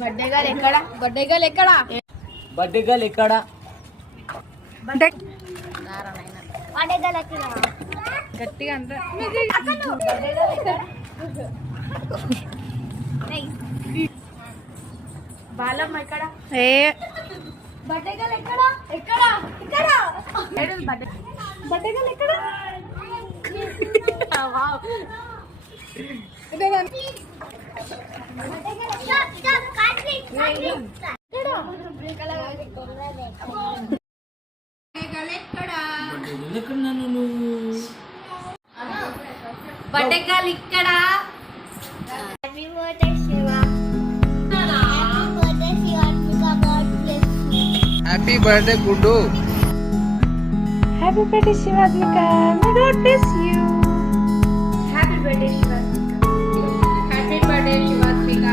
Birthday girl ఎక్కడ? Birthday girl ఎక్కడ? Birthday girl ఎక్కడ? గట్టిగా అంట. బాలమ్మ ఎక్కడ? బర్త్డే గర్ల్ ఎక్కడ? ఎక్కడ? ఇక్కడ. బర్త్డే గర్ల్ ఎక్కడ? బర్త్డే గర్ల్ ఇక్కడ. హ్యాపీ బర్త్డే గుడ్డు. Happy birthday Shivathmika. May God bless you. Happy birthday Shivathmika. Happy birthday Shivathmika.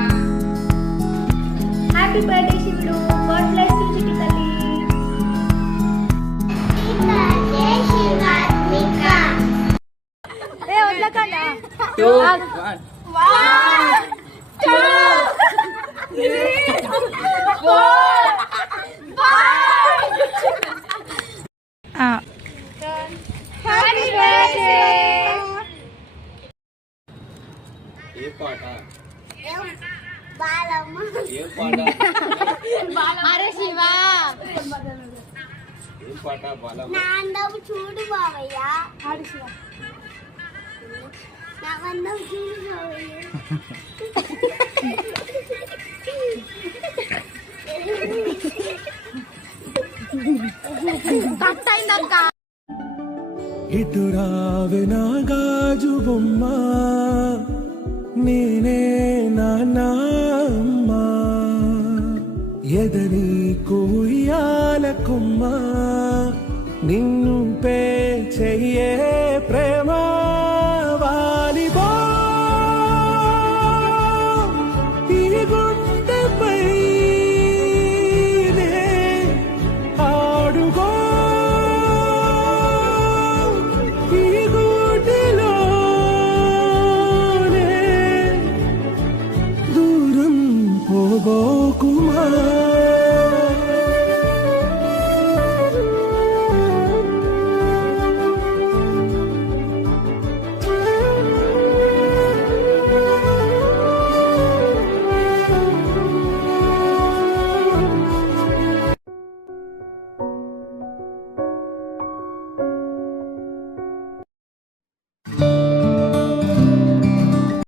Happy birthday శివుడు. గాడ్ బ్లెస్ యు చిట్టి తల్లి. ఏ వదలకండి. 2 1 1 2 3 4 5 హ్యాపీ బర్త్డే. ఏ పాట? బాలమ్మ. ఏ పాట? అరే శివ. ఏ పాట బాలమ్మ? నాన్నవు చూడు బావయ్య. ఆడు శివ. నాన్నవు చూడు బావయ్య. కట్ అయిందక్క. ఇటు రావే నా గాజు బొమ్మ, నేనే నాన్నమ్మ, ఎదని కొయ్యాల కొమ్మ, నిన్ను